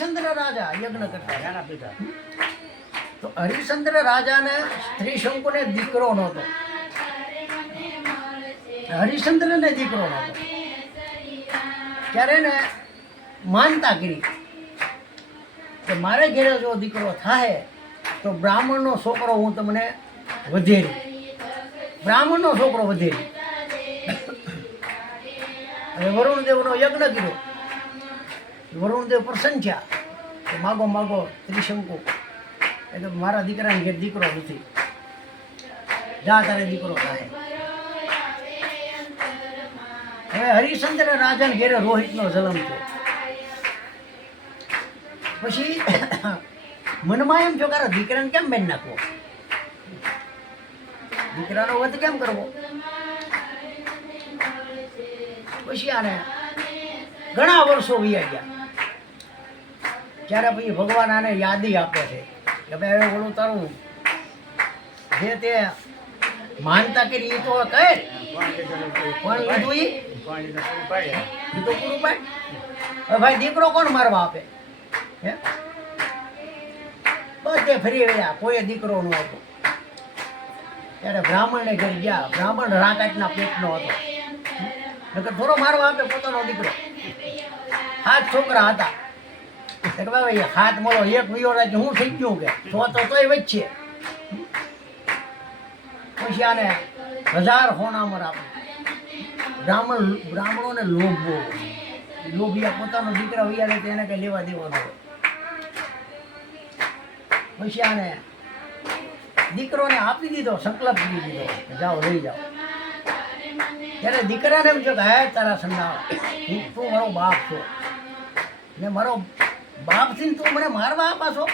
હરિશ્ચંદ્ર રાજા યજ્ઞ કરતા રાણા પિતા. તો હરિશ્ચંદ્ર રાજાને સ્ત્રી શંકુને દીકરો નહોતો, હરિશ્ચંદ્રને દીકરો નહોતો. ત્યારે ને માનતા કરી કે મારે ઘેરે જો દીકરો થાય તો બ્રાહ્મણનો છોકરો હું તમને વધેરી, બ્રાહ્મણનો છોકરો વધેરી. હવે વરુણદેવનો યજ્ઞ કર્યો. વરુણદેવ પ્રસન્ન થયા કે માગો માગો ત્રિશંકુ, એટલે મારા દીકરાને ઘેર દીકરો નથી, જા તારે દીકરો થાય. હવે હરિશ્ચંદ્ર રાજાને ઘેરે રોહિતનો જન્મ થયો. પછી મનમાં એમ જો કે દીકરાને કેમ બેન નાખવો, દીકરાનો વધ કેમ કરવો. પછી આને ઘણા વર્ષો વીયા ગયા. ત્યારે પછી ભગવાન આને યાદી આપે છે કે ભાઈ હવે બોલું તારું જે તે માનતા કરી એ તો કહે કોણ લીધું, એ તો પૂરું પાડ. હવે ભાઈ દીકરો કોણ મારવા આપે? હે બધે ફરી ગયા, કોઈ દીકરો ન હતો. ત્યારે બ્રાહ્મણને ઘરે ગયા. બ્રાહ્મણ રાકાટના પેટનો હતો, નકર થોડો મારવા આપે પોતાનો દીકરો. 7 છોકરા હતા. ભાઈ હાથ મળો એક વિયો રાખી હું થઈ ગયું કે તોય વચ્ચે. પછી આને 1000 હોનામર આપે. બ્રાહ્મણોને લોભ બહુ, લોભિયા પોતાનો દીકરા વૈયા એને કઈ લેવા દેવાનો હોય. પછી આને દીકરોને આપી દીધો, સંકલ્પ કરી દીધો જાઓ લઈ જાઓ. ત્યારે દીકરાને એમ છો કે હે તારા સંડા, તું મારો બાપ છો ને મારો બાપ થી તું મને મારવા આપા છો.